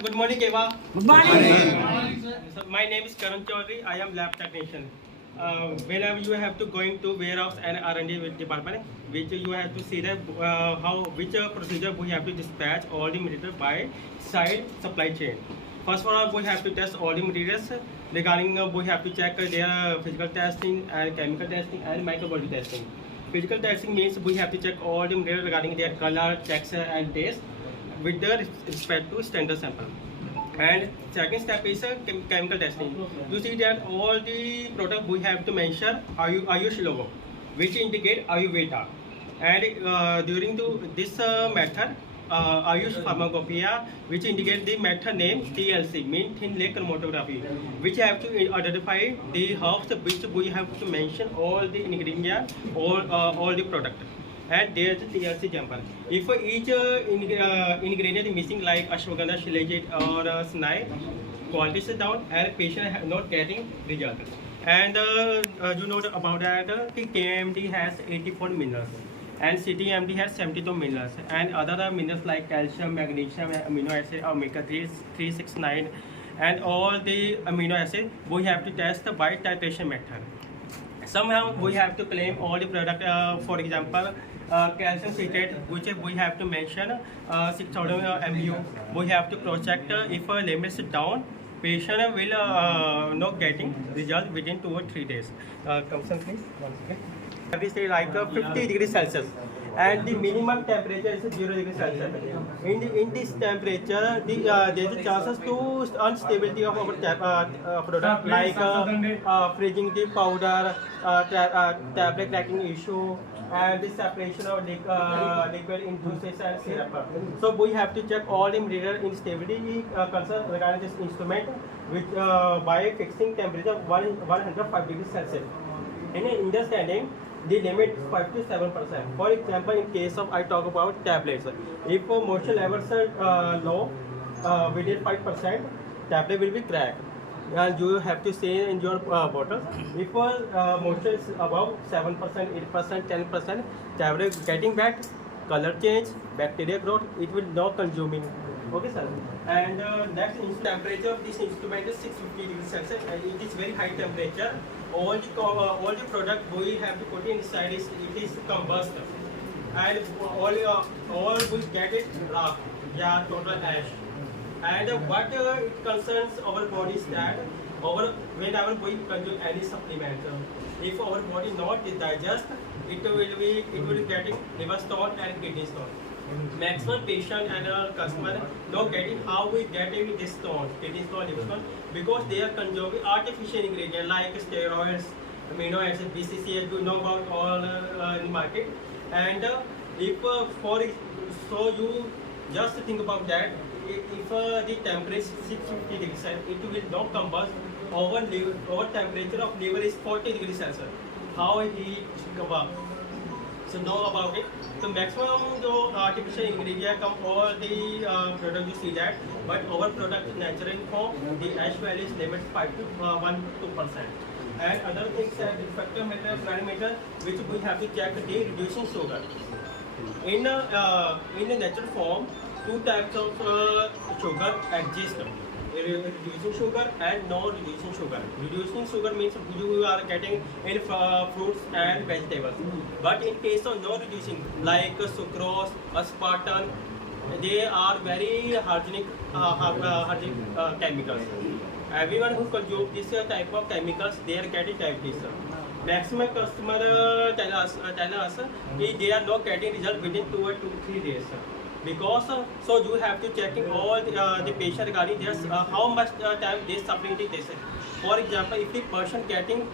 Good morning, Eva. Good morning. So my name is Karan Chaudhary. I am lab technician. Whenever you have to go into warehouse and R&D department, which you have to see that which procedure we have to dispatch all the material by side supply chain. First of all, we have to test all the materials. Regarding we have to check their physical testing and chemical testing and microbiology testing. Physical testing means we have to check all the material regarding their color, texture, and taste with the respect to standard sample. And second step is chemical testing. You see that all the product we have to mention Ayush logo, which indicate Ayurveda. And during this method, Ayush Pharmacopoeia, which indicate the method name TLC, mean thin layer chromatography, which have to identify the herbs which we have to mention all the ingredients, all the product. And there's the TLC jumper. If each ingredient is missing, like ashwagandha, shilajit, or snai, quality is down and patient not getting result. And you know about that, the KMD has 84 minerals and CTMD has 72 minerals, and other minerals like calcium, magnesium, amino acid, omega 3, 369, and all the amino acid we have to test by titration method. Somehow we have to claim all the product, for example, calcium citrate, which we have to mention 6000 mU. We have to cross check if limits down, patient will not getting result within 2 or 3 days. Come some please. One second. We say like 50 degrees Celsius, and the minimum temperature is 0 degrees Celsius. In this temperature, there is chances to instability of our product, like freezing the powder, tablet cracking issue, and the separation of liquid into juices and syrup. So we have to check all the material instability concern regarding this instrument, which by fixing temperature 105 degrees Celsius. In understanding the limit 5 to 7%. For example, in case of I talk about tablets, if moisture levels are low within 5%, tablet will be cracked. And you have to say in your bottles, if moisture is above 7%, 8%, 10%, tablet getting bad, color change, bacteria growth, it will not consuming. Okay, sir. And next temperature of this instrument is 650 degrees Celsius, and it is very high temperature. All the product we have to put inside it is combust, and all we get it raw, yeah, total ash. And what it concerns our body is that whenever we consume any supplement, if our body not digest, it will getting liver stone and kidney stone. Maximum patient and customer not getting how we getting this stone, kidney stone, liver stone, because they are consuming artificial ingredients like steroids, amino acid, BCCA. You know about all in the market. And if so you just think about that. If the temperature is 650 degrees Celsius, it will not combust. Our temperature of liver is 40 degrees Celsius. How heat combust? So know about it. So maximum artificial ingredient come all the product you see that, but our product is natural form. The ash value is limit 5 to 1-2%. And other things are factor parameter which we have to check the reducing sugar. In a natural form, 2 types of sugar exist. Reducing sugar and non-reducing sugar. Reducing sugar means you are getting in fruits and vegetables. But in case of non-reducing, like sucrose, aspartame, they are very hygienic chemicals. Everyone who consumes this type of chemicals, they are getting diabetes. Maximum customer tell us they are not getting result within 2 or 3 days. Because so you have to checking all the patient regarding this how much time they suffering the disease. For example, if the person getting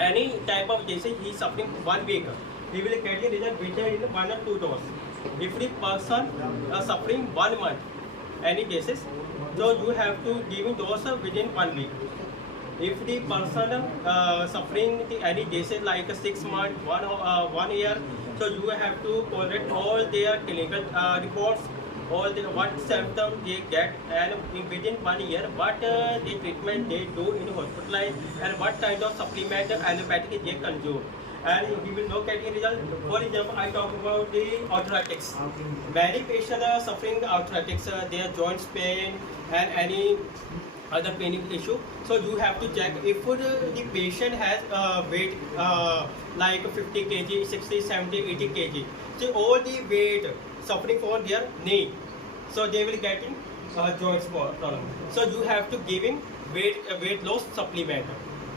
any type of disease, he is suffering 1 week, he will get the result within 1 or 2 doses. If the person suffering 1 month any disease, so you have to give him dose within 1 week. If the person suffering any disease like 6 months, 1 year, so you have to collect all their clinical reports, all the what symptoms they get, and within 1 year what the treatment they do in hospital, and what kind of supplement allopathic they consume. and he will not get any result. For example, I talk about the arthritis. Many patients are suffering arthritis, their joints pain and any other paining issue. So you have to check if the patient has weight like 50 kg, 60, 70, 80 kg. So all the weight suffering for their knee. So they will get in joints problem. So you have to give him weight loss supplement.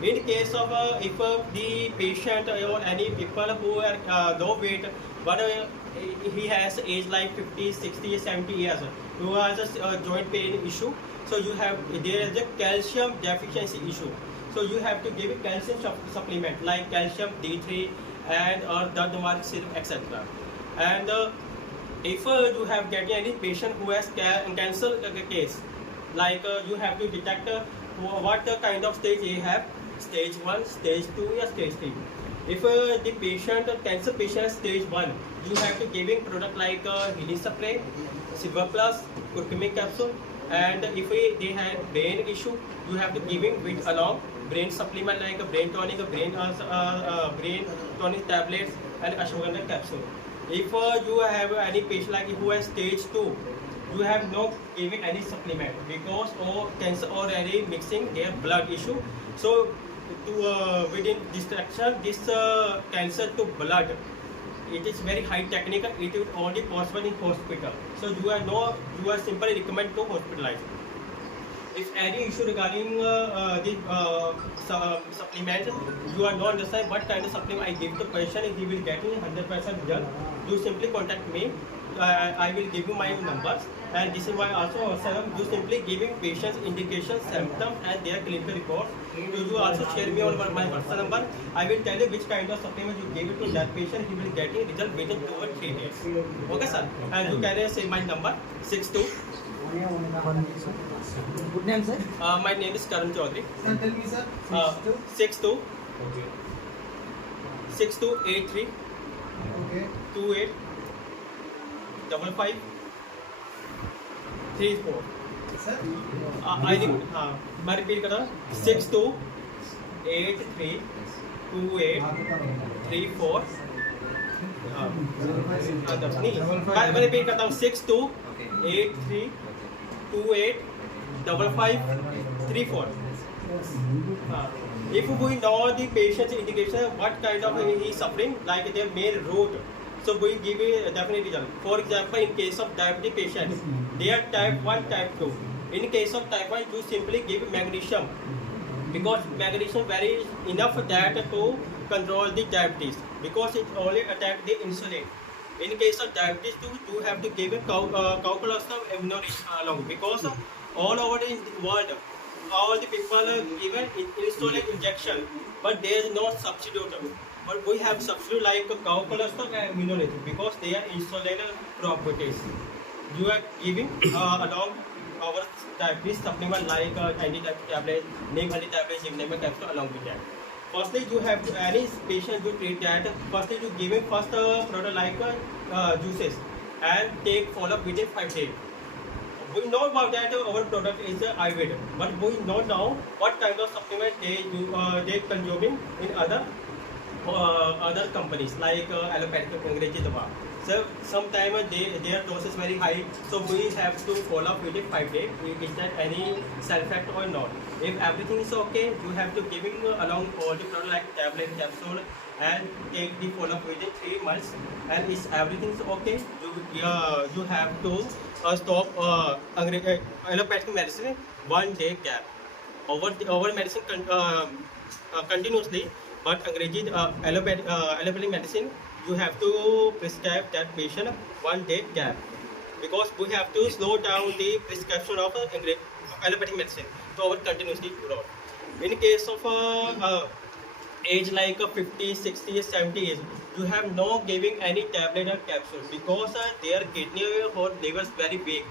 In case of if the patient or any people who are low weight, but he has age like 50, 60, 70 years, who has a joint pain issue. So you have there is a calcium deficiency issue. So you have to give a calcium supplement like calcium D3 and or Dardamar serum, etc. And if you have getting any patient who has cancer case, like you have to detect what kind of stage he have, stage 1, stage 2 or stage 3. If the patient, cancer patient has stage 1, you have to giving product like healing spray, Silver Plus, curcumin capsule. And if they have brain issue, you have to giving with along brain supplement like a brain tonic, brain tonic tablets and ashwagandha capsule. If you have any patient like who has stage 2, you have no giving any supplement because or cancer already mixing their blood issue. So to within distraction this cancer to blood, it is very high technical. It is only possible in hospital. So you are simply recommend to hospitalize. If any issue regarding the supplement, you are not understand what kind of supplement I give to patient, he will get in 100% result. You simply contact me. I will give you my numbers, and this is why also you simply giving patients indications, symptoms, and their clinical reports. You also share me on my WhatsApp number. I will tell you which kind of supplement you give it to that patient. He will get a result within 2 or 3 days. Okay, sir. And you can say my number 62. Good name, sir. My name is Karan Chaudhary. Sir, tell me, sir. 62 6283 Okay. 28 55 34. Sir. I think मैं repeat कर रहा हूँ 62 83 28 34 मैं repeat करता हूँ 62 83 28 55 34. If we know the patient's indication, what kind of he is suffering, like their main root, so we give a definite result. For example, in case of diabetic patients, they are type 1, type 2. In case of type 1, you simply give magnesium because magnesium very enough that to control the diabetes because it only attack the insulin. In case of diabetes, you have to give a cow colostrum aminoreach along because all over the world, all the people even insulin injection, but there is no substitute. But we have substitute like cow colostrum and aminoreach because they are insulin properties. You are giving along our diabetes supplement like anti-diabetic tablet, name anti-tablet, gymnasium capsule along with that. Firstly, you have any patient to treat that. Firstly, you give him first product like juices and take follow-up within 5 days. We know about that our product is Ayurveda, but we don't know what kind of supplement they consuming in other companies like allopathic Angrezi dawa. So sometimes their dose is very high, so we have to follow up within 5 days. Is that any side effect or not? If everything is okay, you have to giving along all the product like tablet, capsule, and take the follow up within 3 months. And if everything is okay, you have to stop allopathic medicine 1 day gap. Over medicine continuously, but allopathic medicine you have to prescribe that patient 1 day gap because we have to slow down the prescription of allopathic medicine to our continuously growth. In case of age like 50, 60, 70 years, you have no giving any tablet or capsule because their kidney or liver is very big.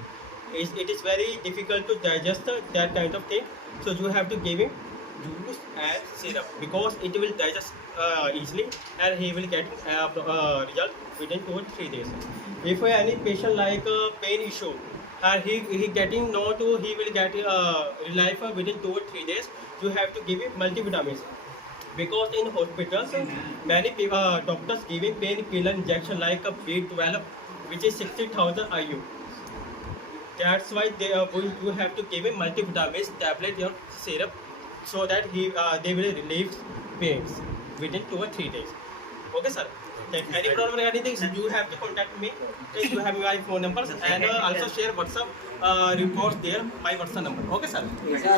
It is very difficult to digest that kind of thing. So you have to give him juice and syrup because it will digest easily and he will get result within 2 or 3 days. If any patient like pain issue and he getting no to he will get relief within 2 or 3 days, you have to give him multivitamins Because in hospitals, many doctors giving painkiller injection like a B12, which is 60,000 IU. That's why you have to give him multivitamin tablet or syrup so that they will relieve pains within 2 or 3 days. Okay, sir. Any problem regarding this, you have to contact me. You have my phone number and also share WhatsApp reports there, my WhatsApp number. Okay, sir. Okay, sir.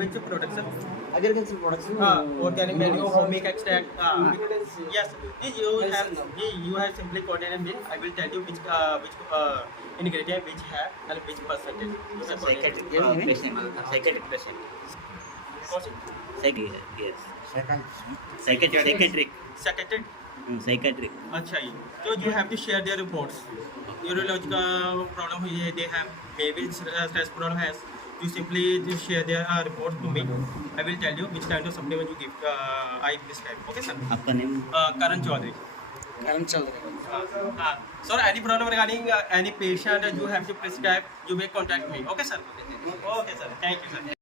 Which product, sir? Agricultural products. Organic manual, homemade extract. Yes, you have simply coordinated me. I will tell you which ingredient which have and which percentage. You have Psychiatric coordinated. patient. Psychiatric patient. What's it? Yes. Psychiatric. Secretary. Psychiatric. अच्छा ये तो you have to share their reports. Neurological problem हुई है, they have maybe stress problem has. You simply just share their reports to me. I will tell you which kind of supplement you give. I prescribe. Okay, sir. आपका name? Karan Chaudhary. Karan Chaudhary. Sir, any problem regarding any patient you have to prescribe, you may contact me. Okay, sir. Okay, sir. Thank you, sir.